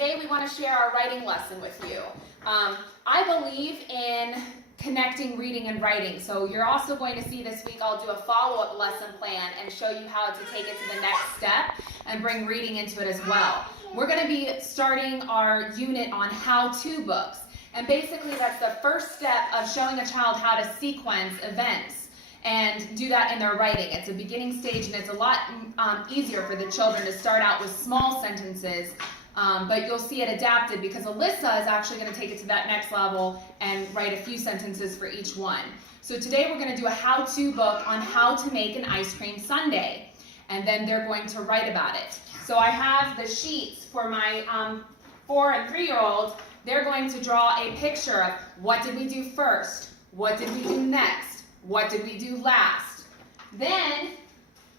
today we want to share our writing lesson with you. I believe in connecting reading and writing, so you're also going to see this week I'll do a follow-up lesson plan and show you how to take it to the next step and bring reading into it as well. We're going to be starting our unit on how-to books, and basically that's the first step of showing a child how to sequence events and do that in their writing. It's a beginning stage, and it's a lot easier for the children to start out with small sentences, but you'll see it adapted because Alyssa is actually going to take it to that next level and write a few sentences for each one. So today we're going to do a how-to book on how to make an ice cream sundae, and then they're going to write about it. So I have the sheets for my 4- and 3-year-olds. They're going to draw a picture of what did we do first, what did we do next, what did we do last. Then,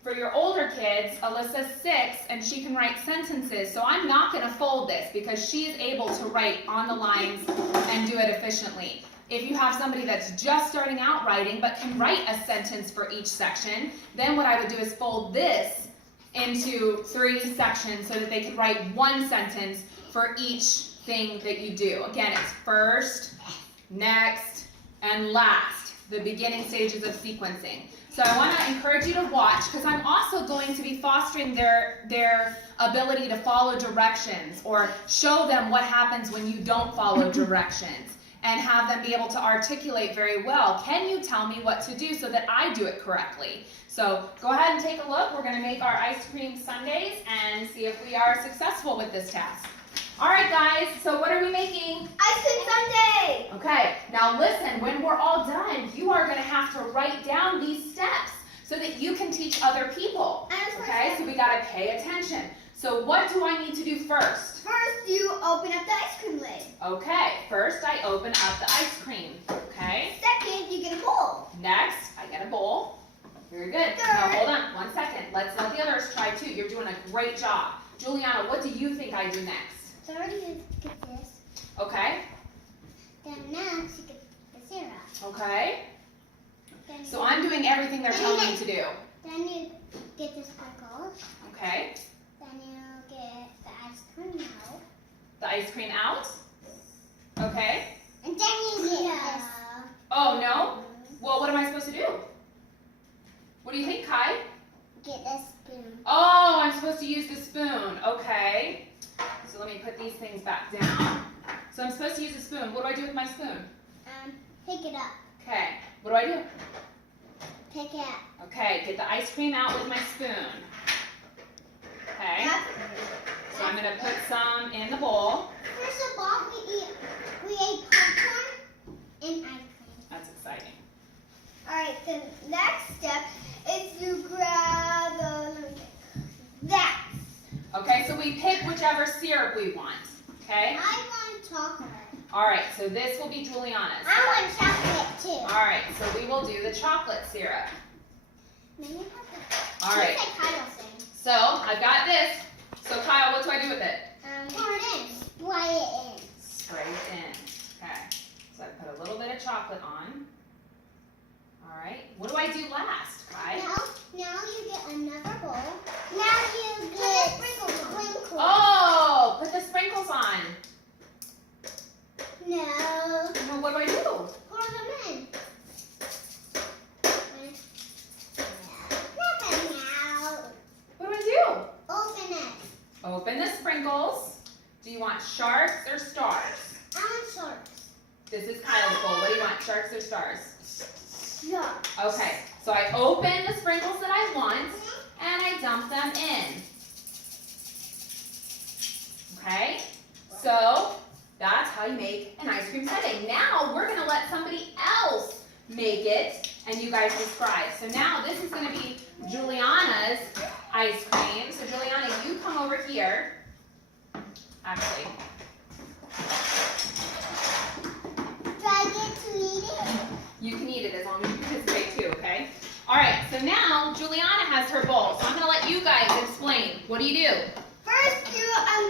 for your older kids, Alyssa's 6, and she can write sentences, so I'm not going to fold this because she is able to write on the lines and do it efficiently. If you have somebody that's just starting out writing but can write a sentence for each section, then what I would do is fold this into 3 sections so that they could write 1 sentence for each thing that you do. Again, it's first, next, and last, the beginning stages of sequencing. So I want to encourage you to watch because I'm also going to be fostering their ability to follow directions or show them what happens when you don't follow directions and have them be able to articulate very well. Can you tell me what to do so that I do it correctly? So go ahead and take a look. We're going to make our ice cream sundaes and see if we are successful with this task. All right, guys, so what are we making? Ice cream sundae! Okay, now listen, when we're all done, you are going to have to write down these steps so that you can teach other people. Okay, so we got to pay attention. So what do I need to do first? First, you open up the ice cream lid. Okay, first I open up the ice cream. Okay. Second, you get a bowl. Next, I get a bowl. Very good. Now hold on 1 second. Let's let the others try too. You're doing a great job. Juliana, what do you think I do next? Third, you get this. Okay. Then next, you get the syrup. Okay. Then So I'm doing everything they're telling me to do. Then you get the sprinkles. Okay. Then you get the ice cream out. The ice cream out. Okay. And then you get this. Oh, no? Well, what am I supposed to do? What do you think, Kai? Get the spoon. Oh, I'm supposed to use the spoon. Okay. So let me put these things back down. So I'm supposed to use a spoon. What do I do with my spoon? Pick it up. Okay. What do I do? Pick it up. Okay, get the ice cream out with my spoon. Okay. So I'm going to put some in the bowl. First of all, we ate popcorn and ice cream. That's exciting. All right, the next step is you grab that. Okay, so we pick whichever syrup we want. Okay? I want chocolate. All right, so this will be Juliana's. I want chocolate too. All right, so we will do the chocolate syrup. All right. So I've got this. So Kyle, what do I do with it? Pour it in. Spray it in. Spray it in. Okay. So I put a little bit of chocolate on. All right. What do I do last, Kai? Now you get another bowl. Now you get sprinkles. Oh, put the sprinkles on. No. Well, what do I do? Pour them in. What do I do? Open it. Open the sprinkles. Do you want sharks or stars? I want sharks. This is Kyle's bowl. What do you want, sharks or stars? Sharks. Okay, so I open the sprinkles that I want, and I dump them in. Okay, so that's how you make an ice cream sundae. Now we're going to let somebody else make it, and you guys describe. So now this is going to be Juliana's ice cream. So Juliana, you come over here. Actually. Do I get to eat it? You can eat it as long as you participate too, okay? All right, so now Juliana has her bowl. So I'm going to let you guys explain. What do you do? First, you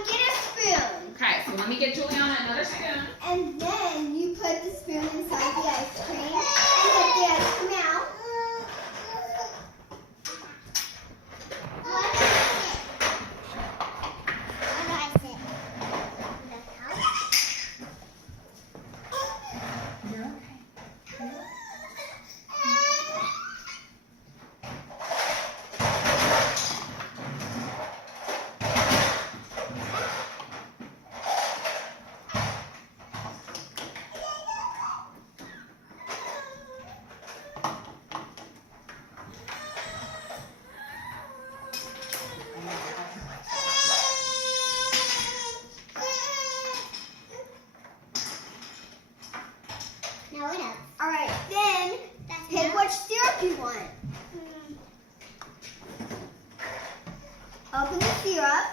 get a spoon. Okay, so let me get Juliana another spoon. And then you put the spoon inside the ice cream and get the ice cream out. What is it? No, it is. Alright, then pick which syrup you want. Open the syrup.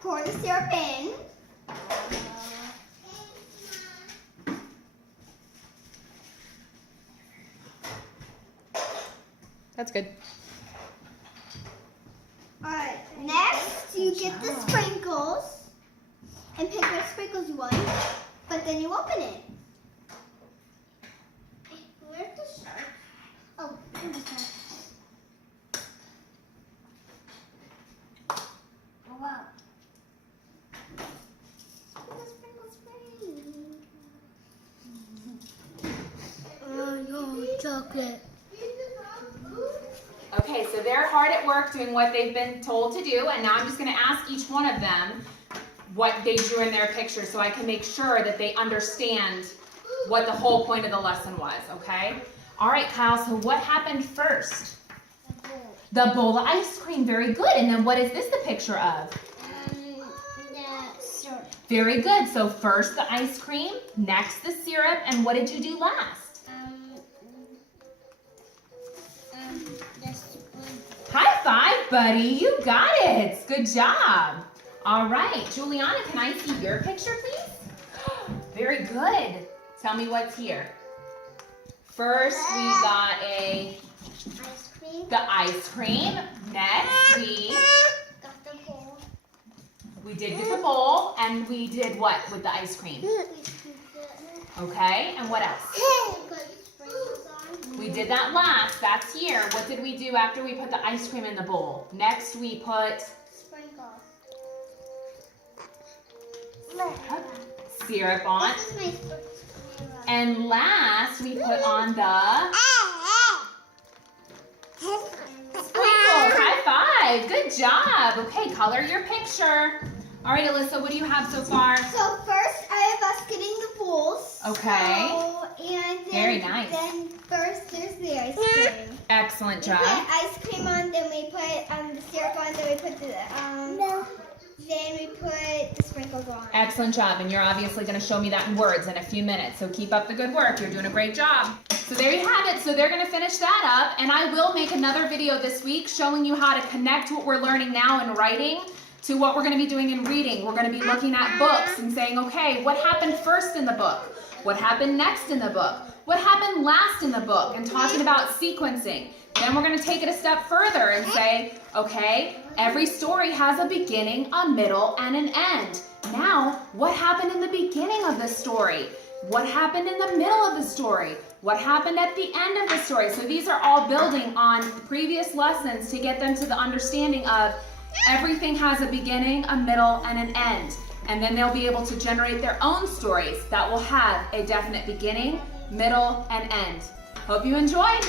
Pour the syrup in. That's good. Alright, next you get the sprinkles and pick which sprinkles you want, but then you open it. Where's the shark? Oh, here's the shark. Oh, wow. Oh, no, chocolate. Okay, so they're hard at work doing what they've been told to do, and now I'm just going to ask each one of them what they drew in their picture so I can make sure that they understand what the whole point of the lesson was, okay? All right, Kyle, so what happened first? The bowl of ice cream, very good. And then what is this the picture of? The syrup. Very good. So first the ice cream, next the syrup, and what did you do last? High five, buddy. You got it. Good job. All right. Juliana, can I see your picture, please? Very good. Tell me what's here. First, we got Ice cream. the ice cream. Next, Got the bowl. we did get the bowl, and we did what with the ice cream? Okay, and what else? Put sprinkles on. We did that last. That's here. What did we do after we put the ice cream in the bowl? Next, we put Sprinkles. syrup on. This is my syrup. And last, we put on the sprinkles. High five. Good job. Okay, color your picture. All right, Alyssa, what do you have so far? So first, I have us getting the bowls. Okay. So, and then, Very nice. Then first, there's the ice cream. Excellent We job. put ice cream on, then we put the syrup on, then we put the then we put the sprinkles on. Excellent job, and you're obviously going to show me that in words in a few minutes, so keep up the good work. You're doing a great job. So there you have it. So they're going to finish that up, and I will make another video this week showing you how to connect what we're learning now in writing to what we're going to be doing in reading. We're going to be looking at books and saying, okay, what happened first in the book? What happened next in the book? What happened last in the book? And talking about sequencing. Then we're going to take it a step further and say, okay, every story has a beginning, a middle, and an end. Now, what happened in the beginning of the story? What happened in the middle of the story? What happened at the end of the story? So these are all building on previous lessons to get them to the understanding of everything has a beginning, a middle, and an end. And then they'll be able to generate their own stories that will have a definite beginning, middle, and end. Hope you enjoyed.